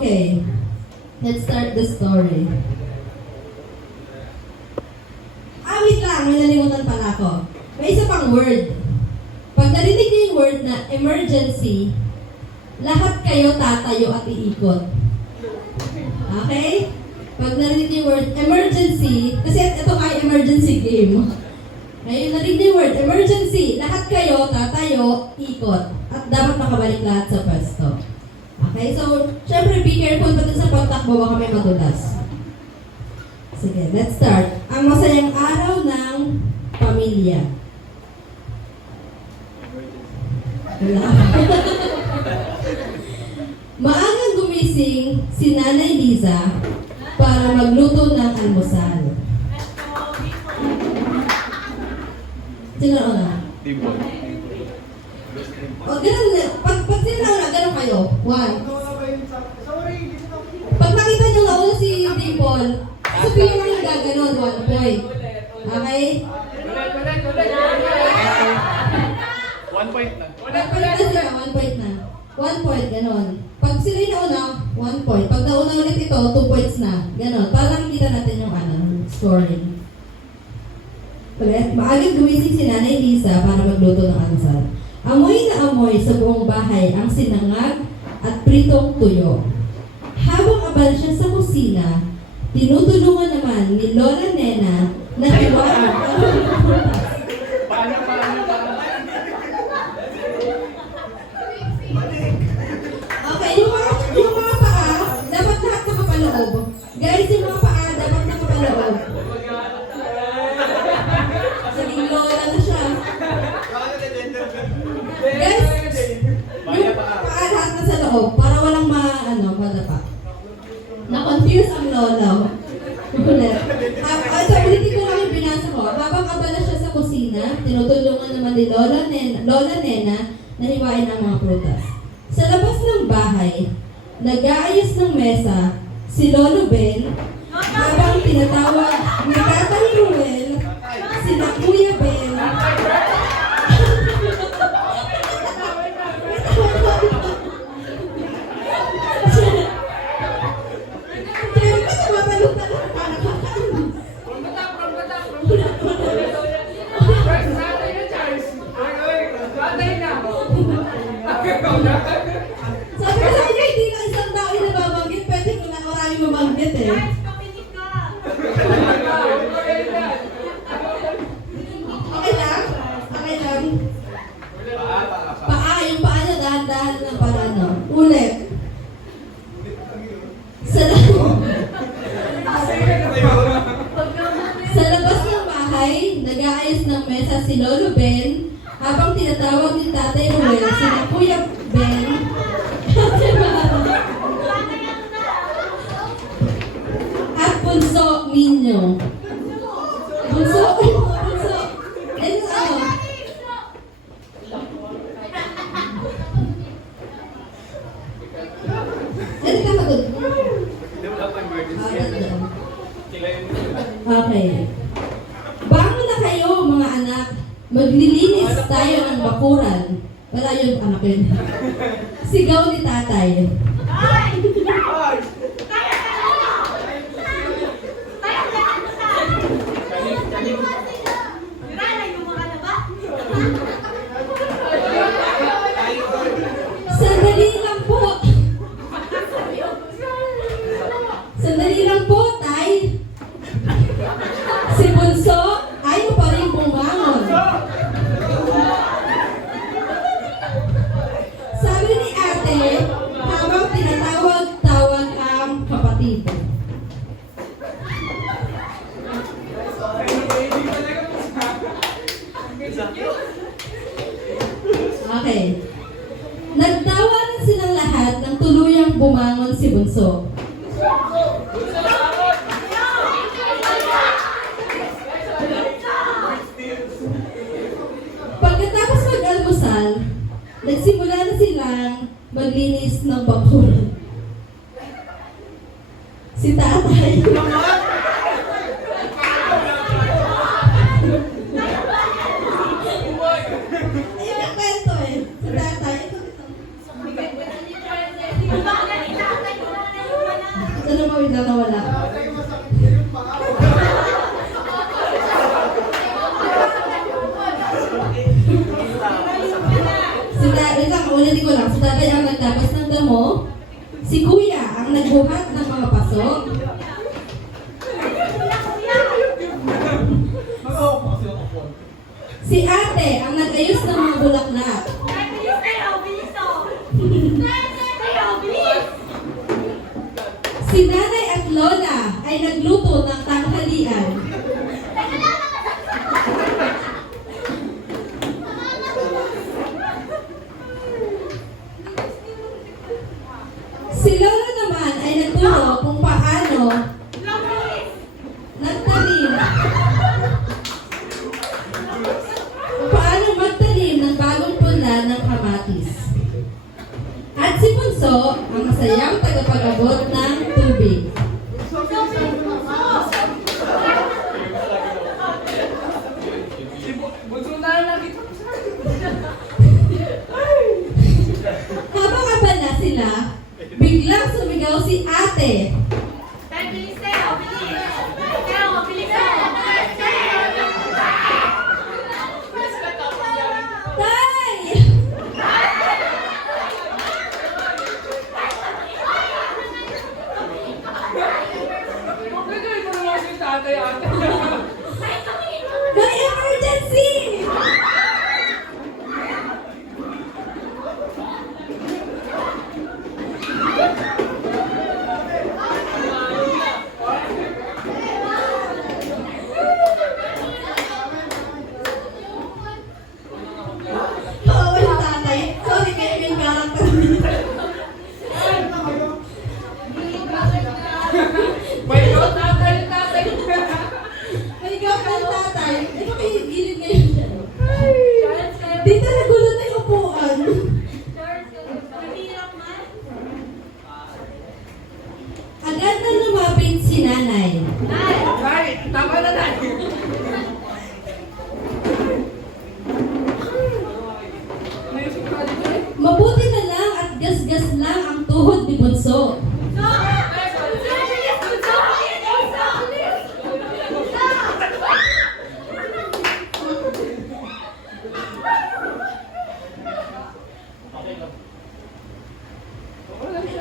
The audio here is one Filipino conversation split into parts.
Okay, let's start the story. Wait lang, may nalimutan pala ako. May isa pang word. Pag narinig niyo yung word na emergency, lahat kayo tatayo at iikot. Okay? Pag narinig niyo yung word emergency, kasi ito ay emergency game. Ngayon narinig niyo yung word emergency, lahat kayo tatayo, ikot. At dapat makabalik lahat sa pwesto. Okay? So, syempre be careful pati sa pagtakbo, baka may madulas. Sige, let's start. Ang masayang araw ng pamilya. Wala. Maagang gumising si Nanay Liza para magluto ng almusal. Sino na? Dimple. O, ganun. Pag sino na, ganun kayo. One. Pag nakita nyo nauna si Dimple, sabihin mo yung gaganon, 1 point. Okay? 1 point na. 1 point na sila, 1 point na. 1 point, ganon. Pag sila yung nauna, 1 point. Pag nauna ulit ito, 2 points na. Ganon. Para nakikita natin yung scoring. Ulit, maagang gumising si Nanay Liza para magluto ng almusal. Amoy na amoy sa buong bahay ang sinangag at pritong tuyo. Habang abala siya sa kusina, tinutulungan naman ni Lola Nena na hiwain Paano? Okay, yung mga paa, dapat lahat nakapaloob. Guys, yung mga paa, dapat nakapaloob. Saging Lola na siya. Guys, yung paa lahat na sa loob para walang madapa. Na-confuse ang Lola. Ulit. So, ulitin ko lang yung binasa ko. Habang abala siya sa kusina, tinutulungan naman ni Lola Nena na hiwain ang mga prutas. Sa labas ng bahay, nag-aayos ng mesa si Lolo Ben habang tinatawag ni Tatay Ruel sina Kuya Ben. Sabi ko sa inyo, hindi lang isang tao yung nababanggit, pwede ko na maraming mabanggit eh. Okay lang? Okay lang? Paa, yung paa niya, dahan-dahan ng parano. Ulit. Sa labas ng bahay, nag-aayos ng mesa si Lolo Ben habang tinatawag ni Tatay Ruel sina Kuya Ben at Bunso Minyo. Bunso? Bunso? Ano ka pagod? Okay. Bangon na kayo mga anak. Maglilinis tayo ng bakuran. Wala yung anak yun. Sigaw ni Tatay. Sandali lang po. Sandali lang po, Tay. Si Bunso ayaw pa rin bumangon. Sabi ni Ate, habang tinatawag-tawag ang kapatid. Okay. Nagtawanan silang lahat nang tuluyang bumangon si Bunso. Pagkatapos mag-almusal, nagsimula na silang maglinis ng bakuran. Si Tatay. Ayun ang kwento eh. Si Tatay. Ito. Wait lang, ulitin ko lang. Si tatay ang nagtapos ng damo. Si kuya ang nagbuhat ng mga paso. Si ate ang nag-ayos ng mga bulaklak. Si nanay at lola ay nagluto ng tanghalian. Si lola naman ay nagturo kung paano nagtanim. Kung paano magtanim ng bagong punla ng kamatis. At si Bunso ang masayang tagapag-abot ng tubig. Bunso na lang ito. Habang abala sila, biglang sumigaw si ate. Tay! Pwede mo naman si tatay ate. May emergency! Oo, yung tatay. Sorry kayo yung character niya. May ikaw tatay. May gawin ng tatay. Eh, makikigilid ngayon siya. Dito nagulo na yung upuan. Agad na lumapit si nanay. Nay, tama na nay. Naisip ka dito eh. Mabuti na lang at gasgas lang ang tuhod ni Bunso.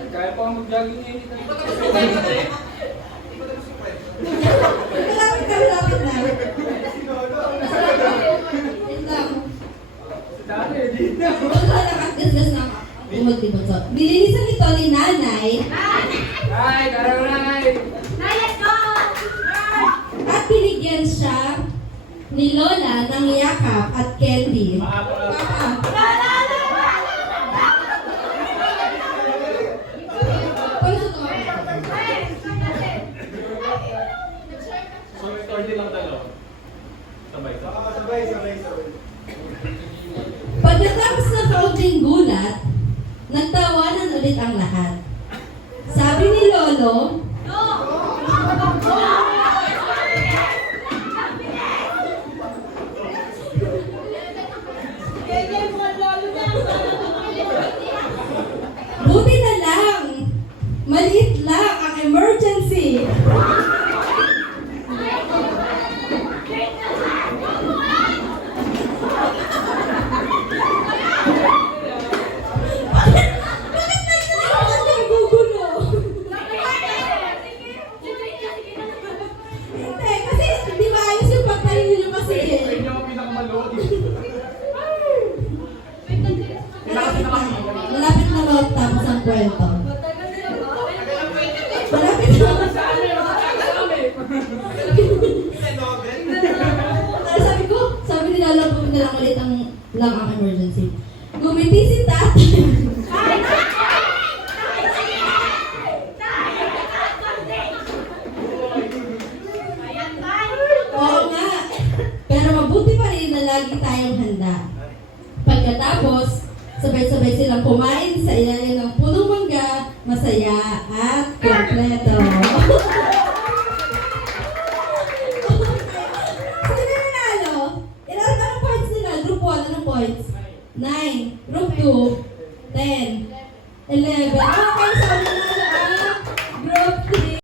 Kaya pa mag-jogging ngayon. Malapit na. Wait lang. Dati, dito. Mabuti na lang at gasgas lang ang tuhod ni Bunso. Nilinisan ito ni nanay Nay, taray. at binigyan siya ni Lola ng yakap at candy. Papa, paano ito? So, story lang dalawa. Sabay. Pagkatapos ng kaunting gulat, nagtawanan ulit ang lahat. Sabi ni Lolo, buti na lang, maliit lang ang emergency. Bakit nagugulo? Hindi, kasi di ba ayos yung pagtayo nyo kasi Sa eh. inyo ang pinakamalood. Malapit na matapos ang kwento. Malapit na. Sabi ni Lolo, pumunta lang ulit ang emergency. Gumiti si tatay. Oo nga. Pero mabuti pa rin na lagi tayong handa. Pagkatapos, sabay-sabay silang kumain sa ilalim ng punong mangga, masaya at kompleto. Sino nanalo? Anong points nila? Group 1, anong points? 9. Group 2, 10. 11. Okay, sorry na.